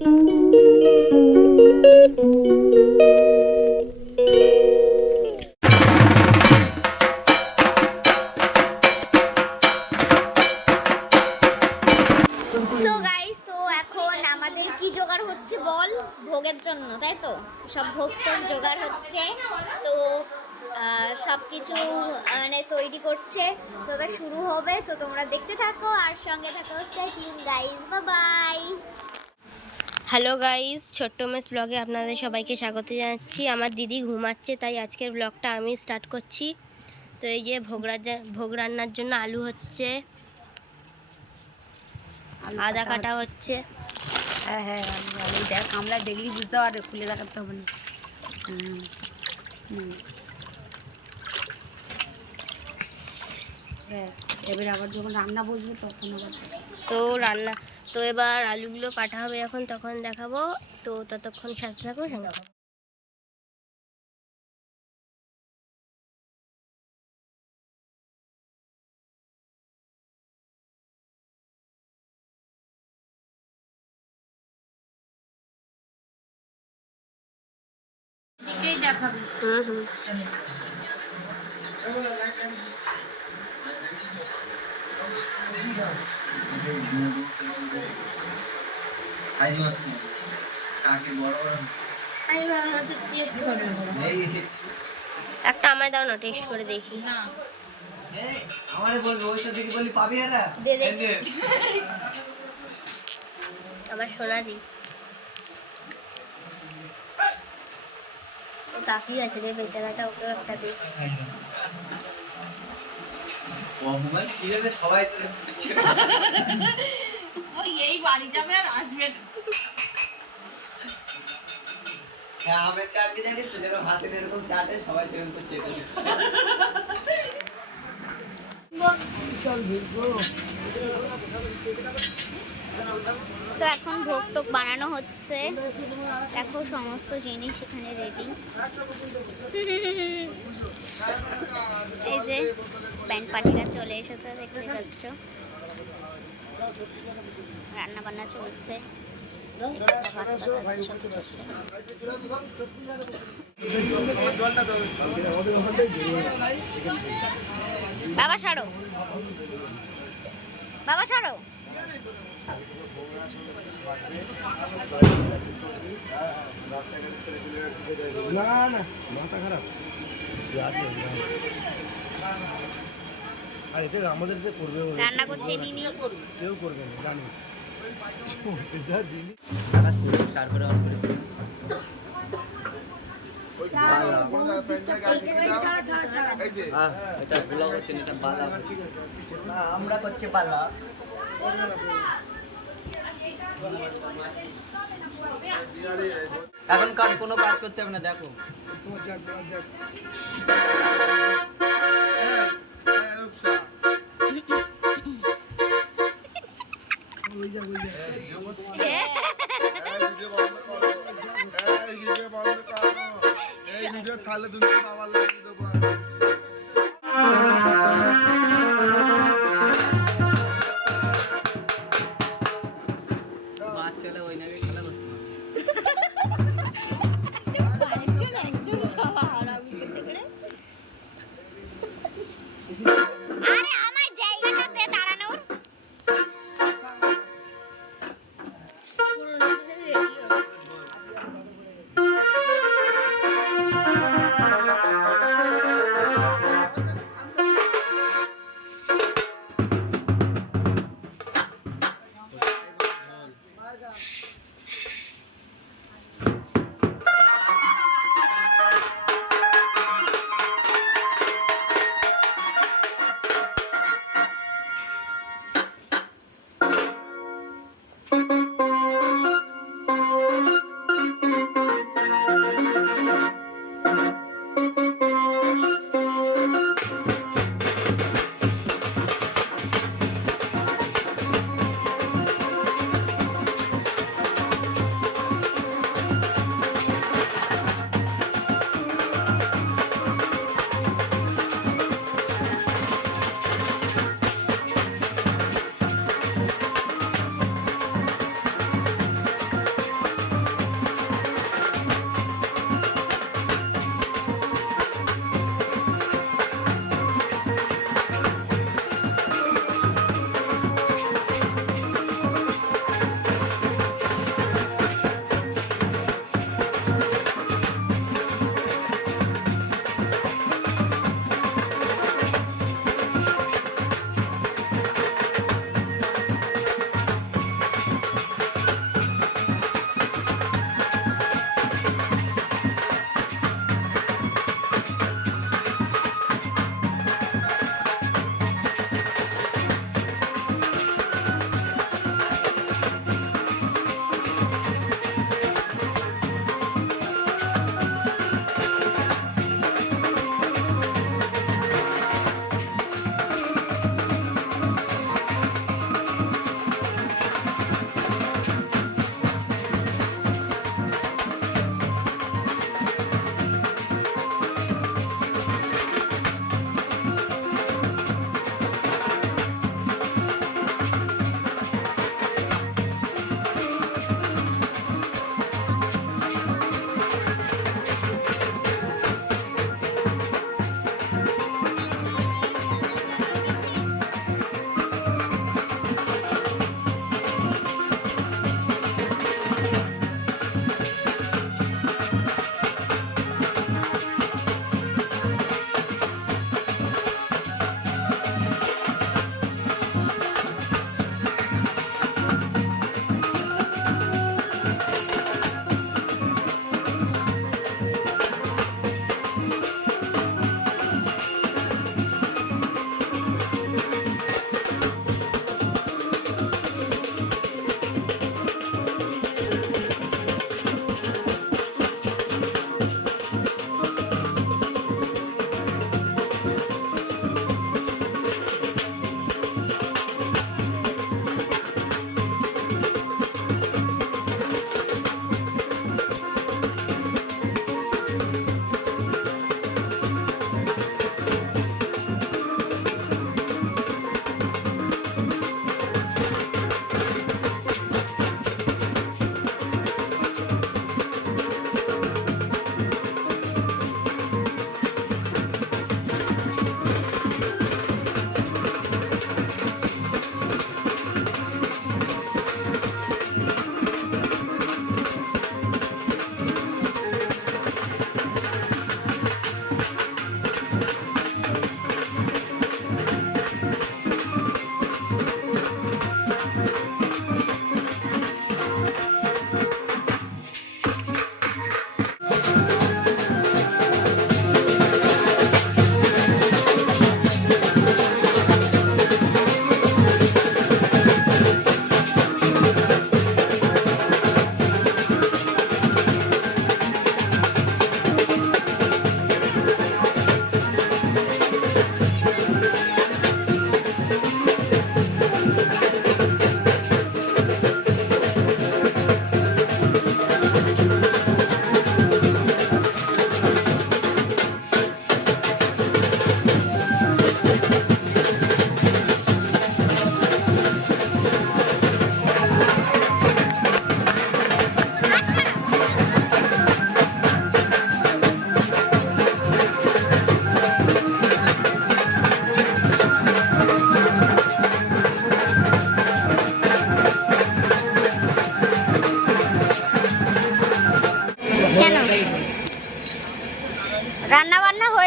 ভোগের জন্য, তাই তো? সব ভোগ জোগাড় হচ্ছে, তো সবকিছু মানে তৈরি করছে, তো এবার শুরু হবে। তো তোমরা দেখতে থাকো আর সঙ্গে থাকো। Stay tune guys, bye bye. Hello guys, ছোট্ট মেস ব্লগে আপনাদের সবাইকে স্বাগত জানাচ্ছি। আমার দিদি ঘুমাচ্ছে, তাই আজকের ব্লগটা আমি স্টার্ট করছি। তো এই যে ভোগ রান্নার জন্য আলু হচ্ছে, আদা কাটা হচ্ছে। হ্যাঁ হ্যাঁ, আলু দেখ, আমরা দেখলি বুঝতে পারে, খুলে দেখাতে হবে না। হ্যাঁ, এবার আবার যখন রান্না বসবো তখন আবার তো এবার আলুগুলো কাটা হবে, এখন তখন দেখাবো। তো ততক্ষণ সাথে থাকো। দেখাবে। একটা আমায় দাও না, টেস্ট করে দেখি। আমার সোনা দি কাকি আছে রে বেচারাটা, ওকে একটা দে। সবাই এই বাড়ি যাবে আর আসবে না। আমের চাটনি জানিস তো, যেন হাতে এরকম চাটে সবাই সেরকম করে চেটে দিচ্ছে। তো এখন ভোগ টোক বানানো হচ্ছে, দেখো সমস্ত জিনিস এখানে রেডি। এই যে ব্যান্ড পার্টিরা চলে এসেছে, দেখতে পাচ্ছ। রান্না বান্না চলছে, বাবা সারো, বাবা সারো। না না, মাথা খারাপ আছে। আর এতে আমাদের যে করবে, রান্না করছে নিনি, কেউ করবে না জানি। তারপরে অন করেছি। এটা ব্লগ হচ্ছে, এটা বালা হচ্ছে। আমরা করছি বালা। এখন কার কোনো কাজ করতে হবে না, দেখো। ছাড়লে দুটো পাওয়ার লাগিয়ে দেবো। বাচ্চারা ওই নাকি খেলা করতে আরে আমার জায়গাটাতে দাঁড়ানোর।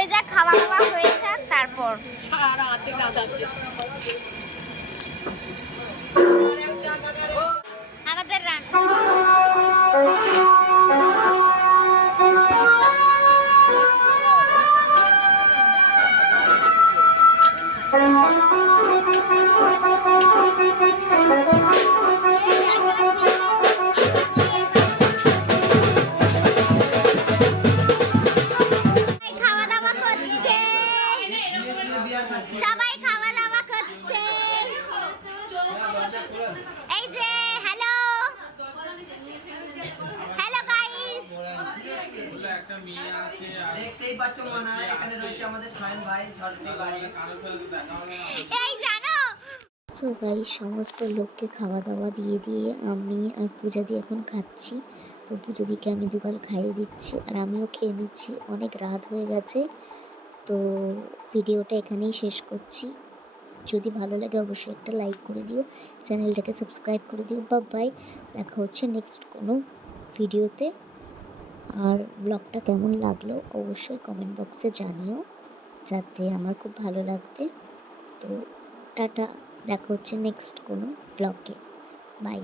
হয়ে যাক, খাওয়া দাওয়া হয়ে যাক, তারপর সারা হাতে কাজ আছে। আমাদের রান্না খাওয়া দাওয়া করছে, সবাই খাওয়া দাওয়া করছে। এই যে হ্যালো হ্যালো গাইস, দেখতেই পাচ্ছ মনে হয় এখানে রয়েছে আমাদের সায়ন ভাই ঝড়টি বাড়ি। এই জানো। সো গাইস, সমস্ত লোককে খাওয়া দাওয়া দিয়ে দিয়ে আমি আর পূজা দিয়ে এখন খাচ্ছি। তো পূজা দিকে আমি দুগাল খাইয়ে দিচ্ছি আর আমিও খেয়ে নিচ্ছি। অনেক রাত হয়ে গেছে, তো ভিডিওটা এখানেই শেষ করছি। যদি ভালো লাগে অবশ্যই একটা লাইক করে দিও, চ্যানেলটাকে সাবস্ক্রাইব করে দিও। বাই, দেখা হচ্ছে নেক্সট কোনো ভিডিওতে। আর ব্লগটা কেমন লাগলো অবশ্যই কমেন্ট বক্সে জানিও, যাতে আমার খুব ভালো লাগবে। তো টাটা, দেখা হচ্ছে নেক্সট কোনো ব্লগে। বাই।